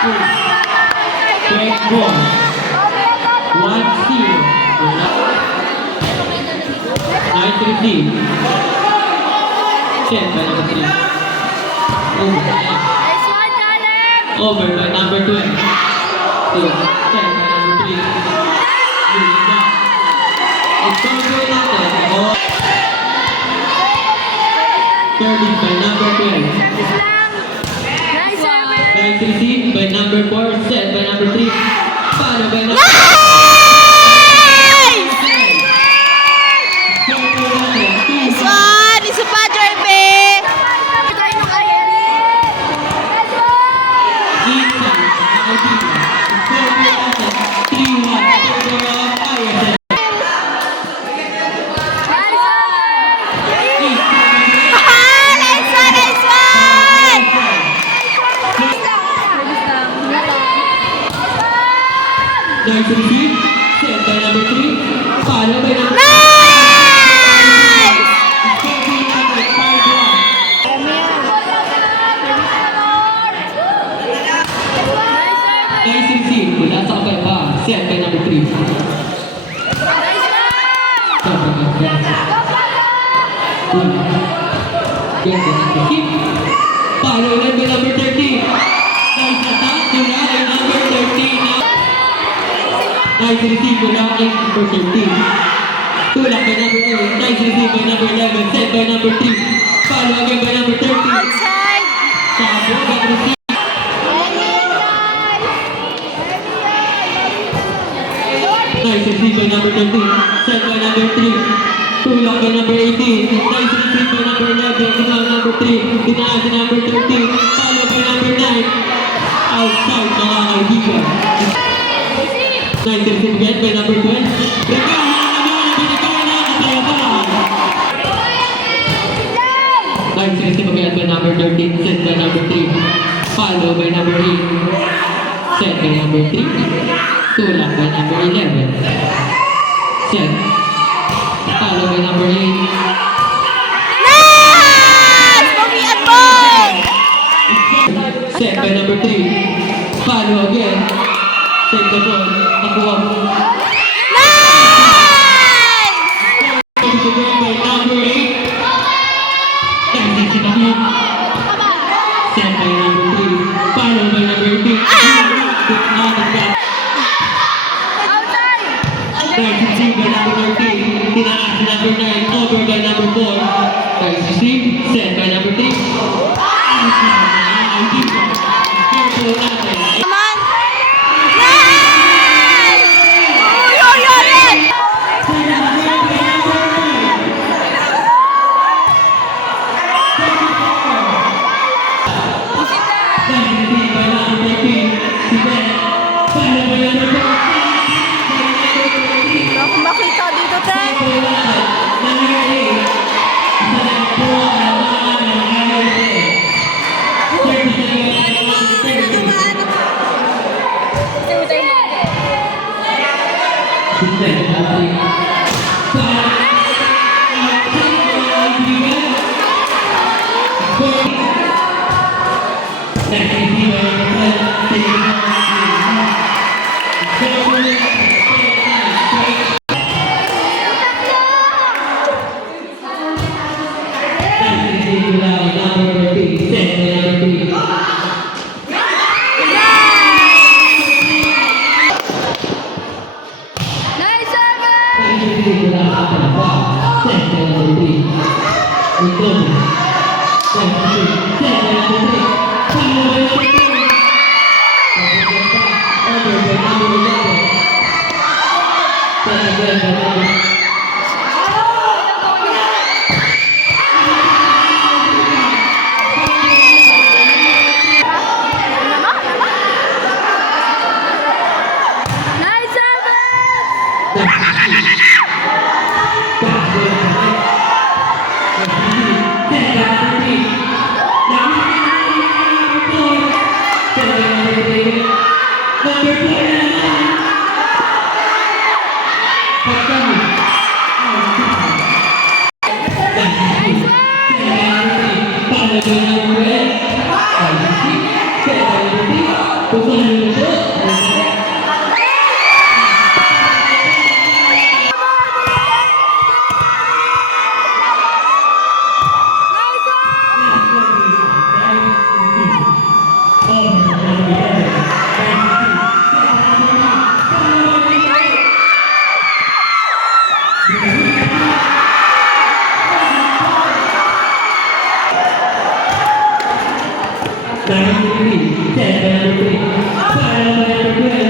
Third ball. 1-0. Nice receive. Set by number 3. Over by number 12. Set by number 3. It's going to go natin. Third is by number 12. Nice receive by number 4. Set by number 3. Follow by number 5. Isa pa, Jerby! Nice receive, set by number 3, follow by number 5. Nice receive, mula sa kakaiba, set by number 3. Follow by number 13. Nice attack, mula by number 13. Nice receive mula kay number 13. Tulak by number 8. Nice receive by number 11. Set by number 3. Follow again by number 13. Outside! Sabo by receive. Nice receive by number 13. Set by number 3. Tulak by number 18. Nice receive by number 11. Tinaw number 3. Tinaw si number 13. Follow by number 9. Outside mga kaibigan. Nice receive again by number 12. Nice receive again by number 13. Set by number 3. Follow by number 8. Set by number 3. Tulak by number 11. Set. Follow by number 8. Nice! Bumian mo! Set by number 3. Follow again. Set the ball. Nakuha mo. Nice! Again by number 8. Nice receive. Set by number 3. Follow by number 18. Nice receive by number 13. Tinaas si number 9. Over by number 4. Nice receive. Set by number 3. Careful natin. Come on! Nice! Uy, uy, uy, uy! Ako makita dito, Tay. Nice easy. Set by number 3. Followed by number 12.